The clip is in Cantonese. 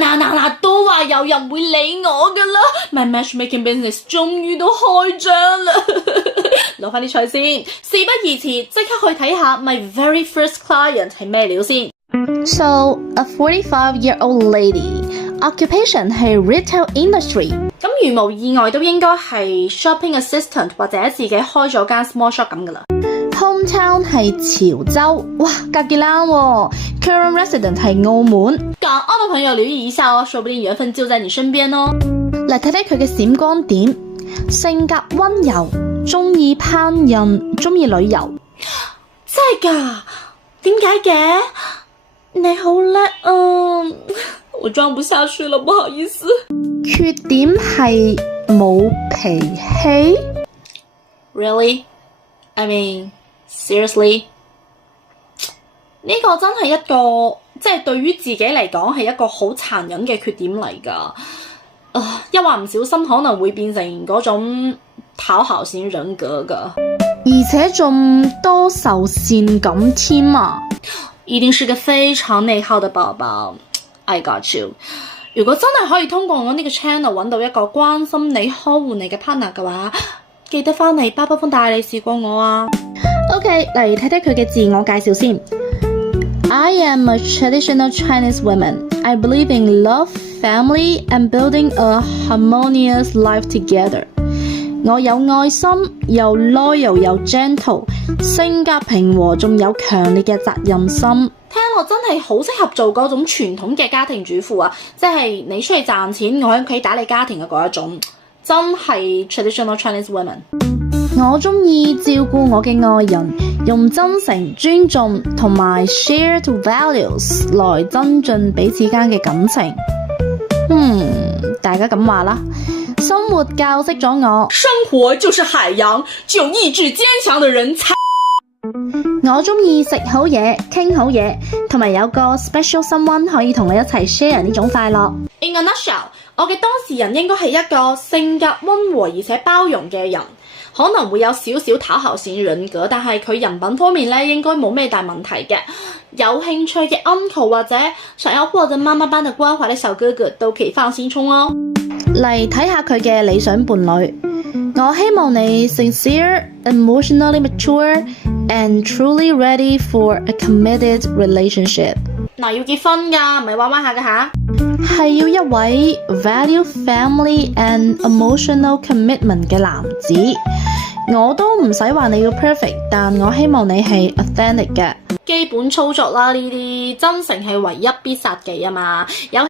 嗱，都話有人會理我噶啦 ，My matchmaking business 終於都開張啦。攞翻啲菜先，事不宜遲，即刻去睇下 my very first client 係咩料先。So a 45-year-old lady, occupation 係 retail industry。咁如無意外都應該係 shopping assistant 或者自己開咗間 small shop 咁噶啦。Hometown 係潮州，哇，隔幾欄喎。Current resident 係澳門。港澳的朋友留意一下哦，說不定緣分就在你身邊哦。嚟睇睇佢嘅閃光點，性格溫柔，中意烹飪，中意旅遊。真係㗎？點解嘅？你好叻啊！我裝不下去了，不好意思。缺點係冇脾氣。Really? I mean, seriously? 呢個真係一個，即係對於自己嚟講係一個好殘忍嘅缺點嚟㗎。一話唔小心可能會變成嗰種討好型人格㗎，而且仲多愁善感添啊！一定是個非常內耗的寶寶。I got you。如果真係可以通過我呢個 channel 揾到一個關心你、呵護你嘅 partner 嘅話，記得翻嚟包包封帶你試過我啊。OK，嚟睇睇佢嘅自我介紹先。I am a traditional Chinese woman. I believe in love, family, and building a harmonious life together. 我有愛心，又 loyal 又 gentle， 性格平和，仲有強烈嘅責任心。聽落真係好適合做嗰種傳統嘅家庭主婦啊！即係你出去賺錢，我喺屋企打理家庭嘅嗰一種，真係 traditional Chinese woman。我中意照顧我嘅愛人，用真誠、尊重同埋 shared values 來增進彼此間嘅感情。大家咁話啦。生活教識咗我，生活就是海洋，只有意志堅強的人才。我中意食好嘢、傾好嘢，同埋有個 special someone 可以同你一齊 share 呢種快樂。In a nutshell，我嘅當事人應該係一個性格溫和而且包容嘅人，可能會有少少討好型人格，但係佢人品方面咧應該冇咩大問題嘅。有興趣嘅 uncle 或者想要獲得媽媽般的關懷嘅小哥哥都可以放心衝哦。嚟睇下佢嘅理想伴侶，我希望你 sincere, emotionally mature, and truly ready for a committed relationship。嗱，要結婚㗎，唔係玩玩下㗎吓。係要一位 value family and emotional commitment 嘅男子。我都唔使話你要 perfect， 但我希望你係 authentic 嘅。基本操作啦，呢啲真誠係唯一必殺技啊嘛。有